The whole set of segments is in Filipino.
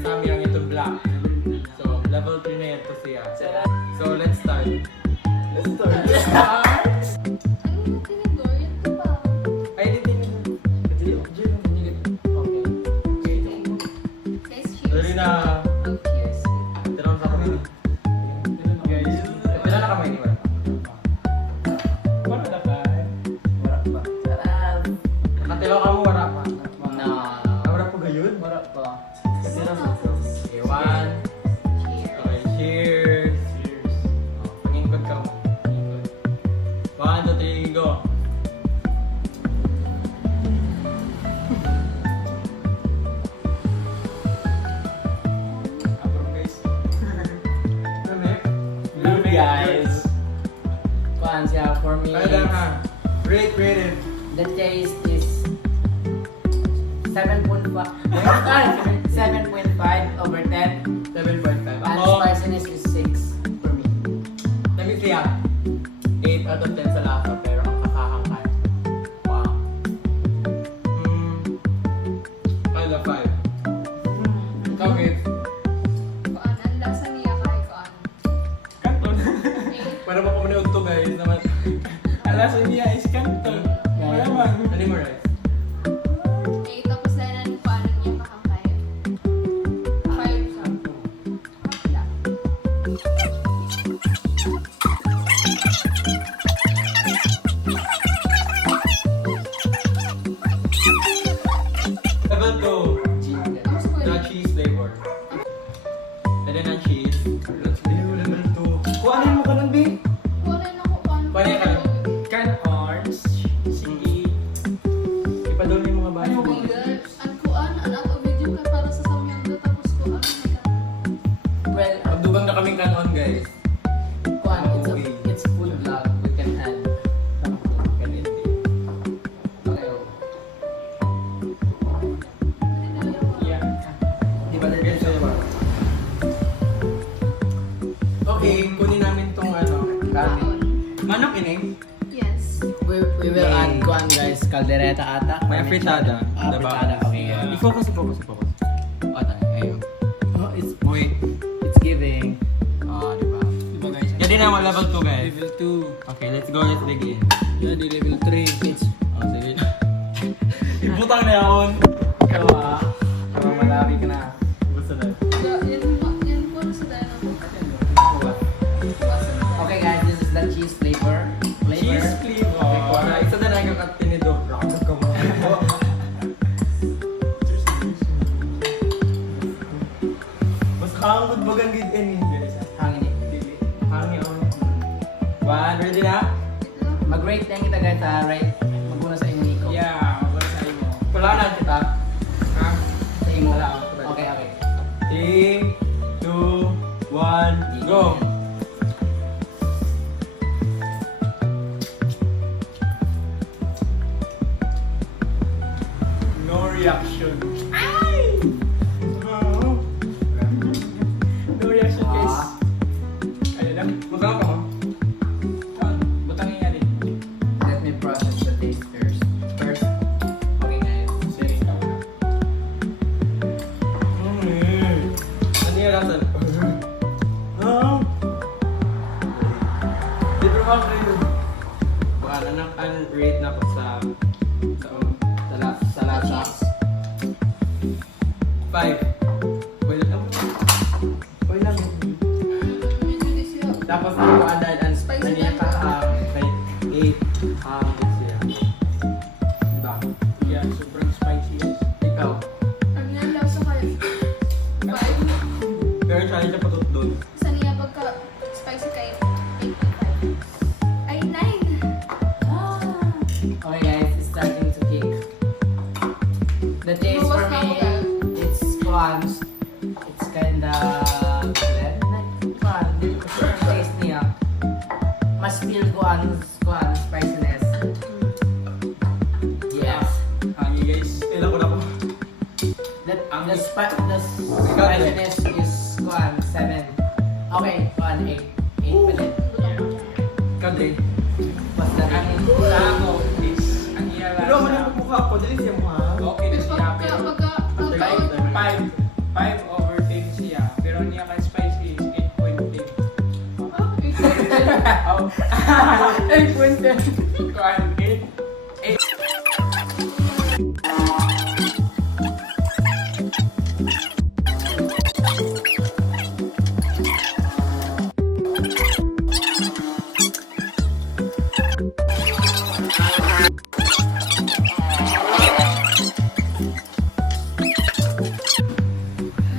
Sami ang ito black. So, level 3 na ito siya. So, let's start. Let's start. Ano tinidor? Yan ka pa. Ay, hindi. Okay. Guys, cheers. Dali na. Oh, cheers. Tinawag sa kami. Guys, Pila na kamay ni Wala. para na ka. Wala pa. Sarap. Nakatilaw ka mo, wala pa. No. Wala pa gayon? Wala pa. Kasi na sa Okay, one. Cheers. Okay, cheers. Cheers. Pangingkod ka mo. 1, 2, 3, go. Approve guys. Good guys. Kuan siya for me. Kaya lang ha. Rate it. The taste is 7.5 over 10. 7.5. And Ako, spiciness is 6 for me. let me see ah. 8 out of 10 sa lasa, pero ang kakahang kaya. Wow. Kaya 5. Ikaw, Gabe. Kuan, ang lasa niya kahit kuan. Kanton. Para mapamuniod to guys naman. Alas niya is kanton. Wala man. Memorize. Eh, tapos na ng kuan niya kakakaya. 5 siya. Wala. Level 2. Chicken. Tapos ko The cheese flavor. And then ang cheese. Level 2. Kuhanin mo ka nun, B. Wala na ko kuan. Kuhanin ka nun. Can orange. Sige. Ipadol mo yung mga bahay. Ano? Ang kuan, ang ato video ka para sa samyang do tapos kuan. Well, Magdugang na kaming kanon guys. kuan, it's food vlog. We can add some food. Okay. Yeah. Di ba Guys, ano ba? Okay, kunin namin tong ano. Kanin. Manok ini. Yes. We will add kuan guys, caldereta ata. May fritada. Ah, Diba? fritada. Okay. I-focus. Ata, ayun. Oh, it's Wait. giving. Diba? Diba guys? Yan din naman level 2 guys. Level 2. Okay, let's go. Let's dig in. Yan di level 3. It's Sige. Ibutang na yun. ikaw ah. Para malabi ka na. Basta na. Yan po sa dahil ako. Okay guys, this is the cheese flavor. Cheese flavor. Okay, kuha na. Isa na lang yung katinido. Rakot ka mo. Mas hangod bagang gid ini. Hangin eh. Hangin ako. One, ready na? Mag-rate lang kita guys ha, right? Maguna sa inyo Nico. Yeah, wala sa imo. Kulanan kita. Ha? Sa inyo. Wala. Okay, okay. 3, 2, 1, go! No reaction. Ay! No reaction guys. Ano lang? Magkano ka mo? Butangin nga din. Let me process the taste first. Okay guys. Sige, ikaw na. Ano yung lasan? Dito ba kayo? Baka na rate na ako sa lasa. 5. Well lang. Well lang. Tapos ako add and Spicy naniya lang ka ba? like 8 this year. Diba? Yeah, sobrang spicy guys. Ikaw. Ang yan lasa kayo. 5. Pero siya siya patot doon. Sa niya pagka spicy kayo. 8.5. Ay, 9. Okay guys, it's starting to kick. The taste for Lumabas na ako, me, guys. it's fun. It's kinda blend. Fun. Yung taste niya. Mas feel ko ang spiciness. Yes. Hangi guys. Ilan ko na po. The spiciness is 7. Okay, 8. 8 pa din. Kadre. Basta Ang rin. sa ako is ang iya Pero mo lasa. na mukha ko. Dali siya mo ha. Okay na siya pero Pagka, like 5. 5/10 siya. Pero niya ka spicy is 8.10. Ah, Oh. 8.10. Kuan, 8.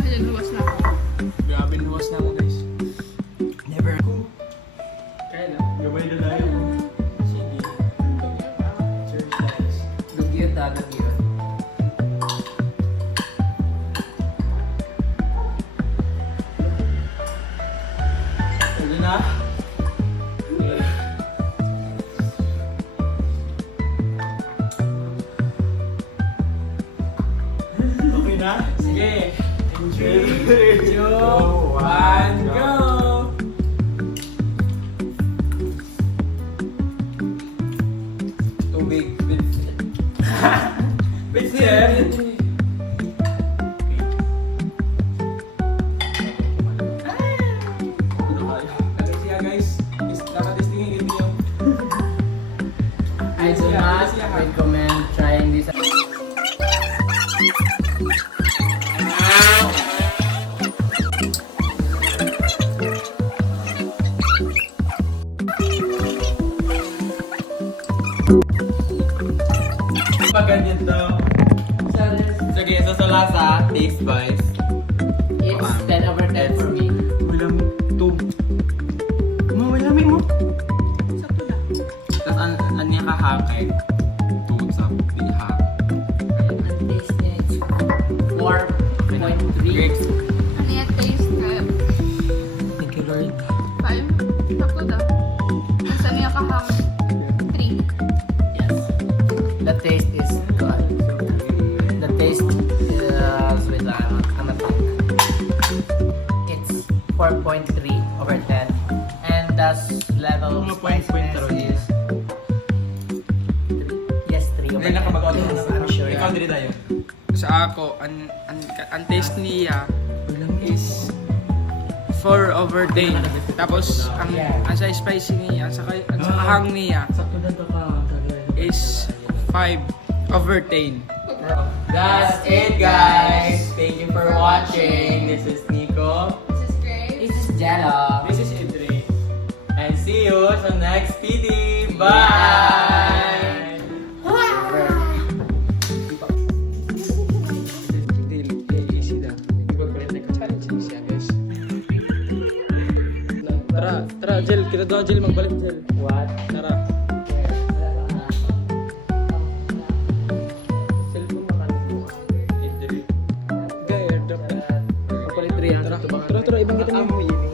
Ayan, luwas na ako. Grabe luwas na ako guys. Never ako. Kaya na. Gabay na tayo. Sige. Cheers guys. Dugyot ah, dugyot. Pwede na? Okay. Okay na? Sige. In 3, 2, 1, Go. go! Tubig. Bitsin! Ano kayo? Lagay siya guys. Nakatestingin din niyo. I do not recommend trying this. Pag ganyan daw. Sige, so sa lasa, taste buds. It's 10/10 for me. Walang to. Wala mo. Sakto na. Tapos ano niya kahakay? Tuod sa piha. Taste is 4.3. Grapes. Ano yung taste ka? Thank you, Lord. 5? Sakto na. Nasa niya kahang 3. Yes. The taste is good. The taste is wait lang, I'm not It's 4.3/10. And thus level Mga of point spiciness rin. is yes, 3/10. Hindi nakapag-order na. I'm sure. Ikaw dito tayo. Sa ako, ang taste niya is 4/10. Tapos ang sa spicy niya, ang sa kahang niya Sakto na to ka. is 5/10. That's it, guys. Thank you for watching. This is Nico. This is Grace. This is Jello. This is Idre. And see you sa next PD. Bye! Tara, Jel. Kita daw, Jel. Magbalik, Jel. What? Tara. Cellphone makanito. Idre. Gaya, airdrop na. Mapalit 300. Tara, ibang kita mo.